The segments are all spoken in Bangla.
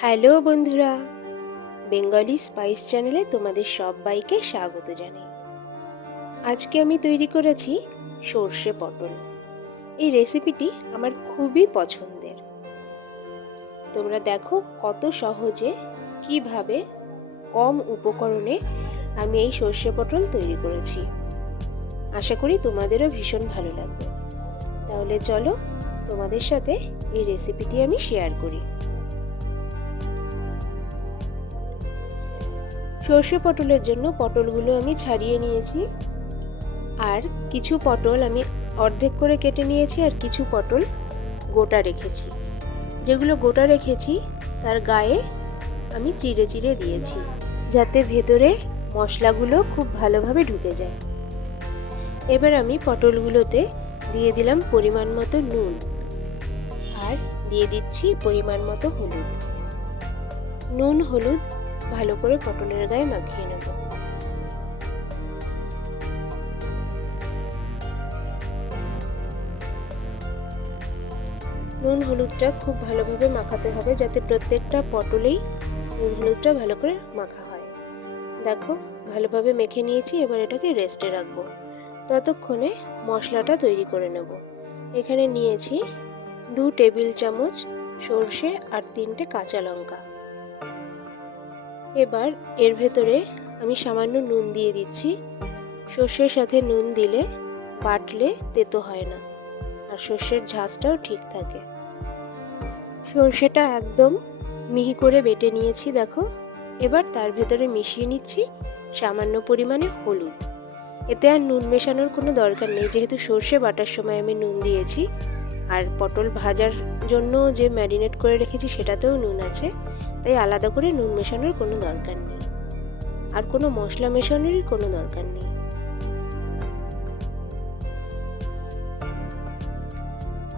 হ্যালো বন্ধুরা, বেঙ্গলি স্পাইস চ্যানেলে তোমাদের সবাইকে স্বাগত জানাই। আজকে আমি তৈরি করেছি সর্ষে পটল। এই রেসিপিটি আমার খুবই পছন্দের। তোমরা দেখো কত সহজে কীভাবে কম উপকরণে আমি এই সর্ষে পটল তৈরি করেছি। আশা করি তোমাদেরও ভীষণ ভালো লাগবে। তাহলে চলো তোমাদের সাথে এই রেসিপিটি আমি শেয়ার করি। সর্ষে পটলের জন্য পটলগুলো আমি ছাড়িয়ে নিয়েছি। আর কিছু পটল আমি অর্ধেক করে কেটে নিয়েছি আর কিছু পটল গোটা রেখেছি। যেগুলো গোটা রেখেছি, তার গায়ে আমি চিড়ে চিড়ে দিয়েছি, যাতে ভেতরে মশলাগুলো খুব ভালোভাবে ঢুকে যায়। এবার আমি পটলগুলোতে দিয়ে দিলাম পরিমাণ মতো নুন আর দিয়ে দিচ্ছি পরিমাণ মতো হলুদ। নুন, হলুদ ভালো করে পটলের গায়ে মাখিয়ে নেব। নুন হলুদটা খুব ভালোভাবে মাখাতে হবে যাতে প্রত্যেকটা পটলেই নুন হলুদটা ভালো করে মাখা হয়। দেখো, ভালোভাবে মেখে নিয়েছি, এবার এটাকে রেস্টে রাখব। ততক্ষণে মশলাটা তৈরি করে নেব। এখানে নিয়েছি দু টেবিল চামচ সর্ষে আর তিনটে কাঁচা লঙ্কা। এবার এর ভেতরে আমি সামান্য নুন দিয়ে দিচ্ছি। সর্ষের সাথে নুন দিলে বাটলে তেতো হয় না আর সর্ষের ঝাঁজটাও ঠিক থাকে। সর্ষেটা একদম মিহি করে বেটে নিয়েছি, দেখো। এবার তার ভেতরে মিশিয়ে নিচ্ছি সামান্য পরিমাণে হলুদ। এতে আর নুন মেশানোর কোনো দরকার নেই, যেহেতু সর্ষে বাটার সময় আমি নুন দিয়েছি। আর পটল ভাজার জন্য যে ম্যারিনেট করে রেখেছি, সেটাতেও নুন আছে। তাই আলাদা করে নুন মেশানোর কোনো দরকার নেই। আর কোনো মশলা মেশানোরই কোনো দরকার নেই।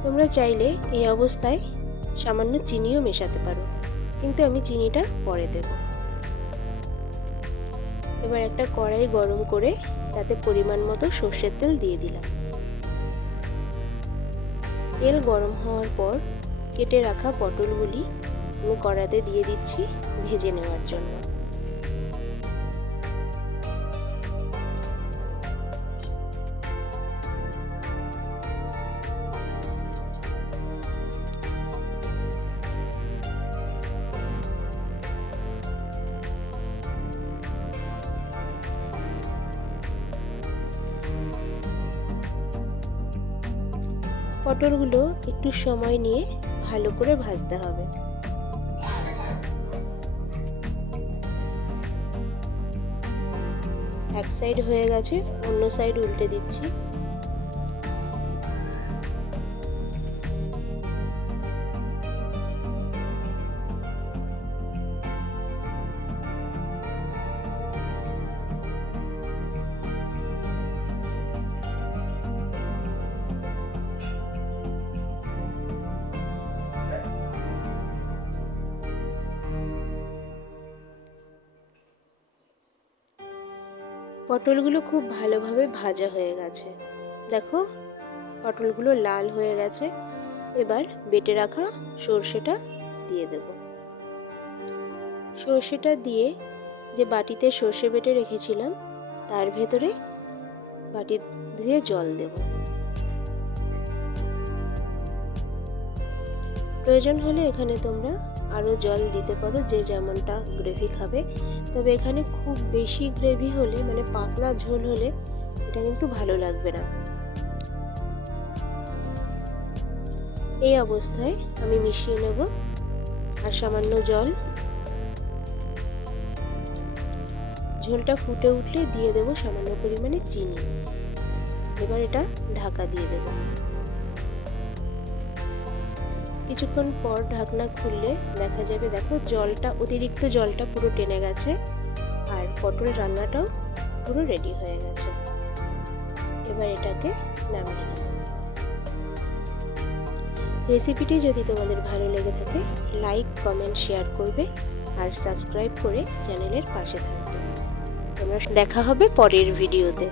তোমরা চাইলে এই অবস্থায় সামান্য চিনিও মেশাতে পারো, কিন্তু আমি চিনিটা পরে দেব। এবার একটা কড়াই গরম করে তাতে পরিমাণ মতো সর্ষের তেল দিয়ে দিলাম। তেল গরম হওয়ার পর কেটে রাখা পটলগুলি আমি কড়াতে দিয়ে দিচ্ছি ভেজে নেওয়ার জন্য। পটলগুলো একটু সময় নিয়ে ভালো করে ভাজতে হবে। এক সাইড হয়ে গেছে অন্য সাইড উল্টে দিচ্ছি। পটলগুলো খুব ভালোভাবে ভাজা হয়ে গেছে। দেখো, পটলগুলো লাল হয়ে গেছে। এবার বেটে রাখা সর্ষেটা দিয়ে দেব। সর্ষেটা দিয়ে যে বাটিতে সর্ষে বেটে রেখেছিলাম, তার ভেতরে বাটি ধুয়ে জল দেব। প্রয়োজন হলে এখানে তোমরা আরও জল দিতে পারো, যে যেমনটা গ্রেভি খাবে। তবে এখানে খুব বেশি গ্রেভি হলে মানে পাতলা ঝোল হলে, এটা কিন্তু ভালো লাগবে না। এই অবস্থায় আমি মিশিয়ে নেব আর সামান্য জল। ঝোলটা ফুটে উঠলে দিয়ে দেব সামান্য পরিমাণে চিনি। এবার এটা ঢাকা দিয়ে দেবো। কিছুক্ষণ পর ঢাকনা খুললে দেখা যাবে, দেখো জলটা, অতিরিক্ত জলটা পুরো টেনে গেছে আর পটল রান্নাটাও পুরো রেডি হয়ে গেছে। এবার এটাকে নামিয়ে নেব রেসিপিটি যদি তোমাদের ভালো লেগে থাকে লাইক কমেন্ট শেয়ার করবে আর সাবস্ক্রাইব করে চ্যানেলের পাশে থাকবে। তোমরা দেখা হবে পরের ভিডিওতে